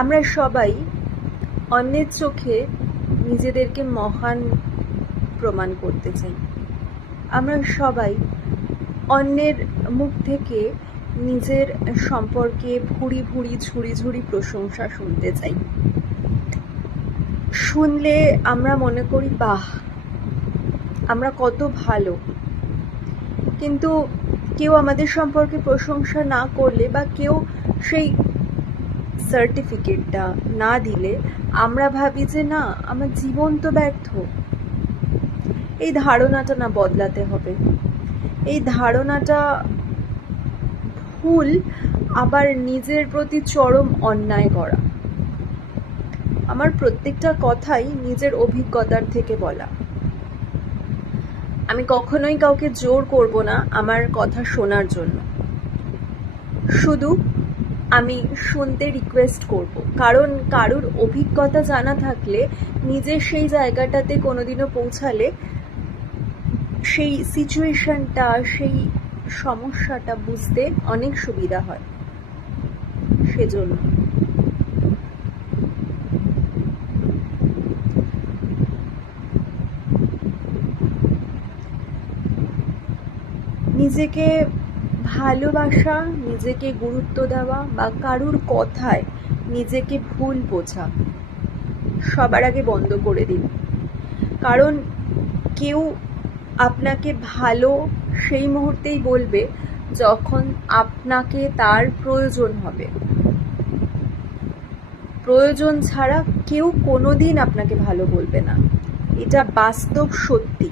আমরা সবাই অন্যের চোখে নিজেদেরকে মহান প্রমাণ করতে চাই। আমরা সবাই অন্যের মুখ থেকে নিজের সম্পর্কে ভুরি ভুরি ঝুড়ি ঝুড়ি প্রশংসা শুনতে চাই। শুনলে আমরা মনে করি বাহ, আমরা কত ভালো। কিন্তু কেউ আমাদের সম্পর্কে প্রশংসা না করলে বা কেউ সেই সার্টিফিকেটটা না দিলে আমরা ভাবি যে না, আমার জীবন তো ব্যর্থ। এই ধারণাটা না বদলাতে হবে। এই ধারণাটা ভুল, আবার নিজের প্রতি চরম অন্যায় করা। আমার প্রত্যেকটা কথাই নিজের অভিজ্ঞতার থেকে বলা। আমি কখনোই কাউকে জোর করব না আমার কথা শোনার জন্য, শুধু আমি শুনতে রিকোয়েস্ট করব। কারণ কারুর অভিজ্ঞতা জানা থাকলে নিজের সেই জায়গাটাতে কোনোদিনও পৌঁছালে সেই সিচুয়েশনটা, সেই সমস্যাটা বুঝতে অনেক সুবিধা হয়। সেজন্য নিজেকে ভালোবাসা, নিজেকে গুরুত্ব দেওয়া বা কারুর কথায় নিজেকে ভুল বোঝা সবার আগে বন্ধ করে দিন। কারণ কেউ আপনাকে ভালো সেই মুহূর্তেই বলবে যখন আপনাকে তার প্রয়োজন হবে। প্রয়োজন ছাড়া কেউ কোনোদিন আপনাকে ভালো বলবে না। এটা বাস্তব সত্যি।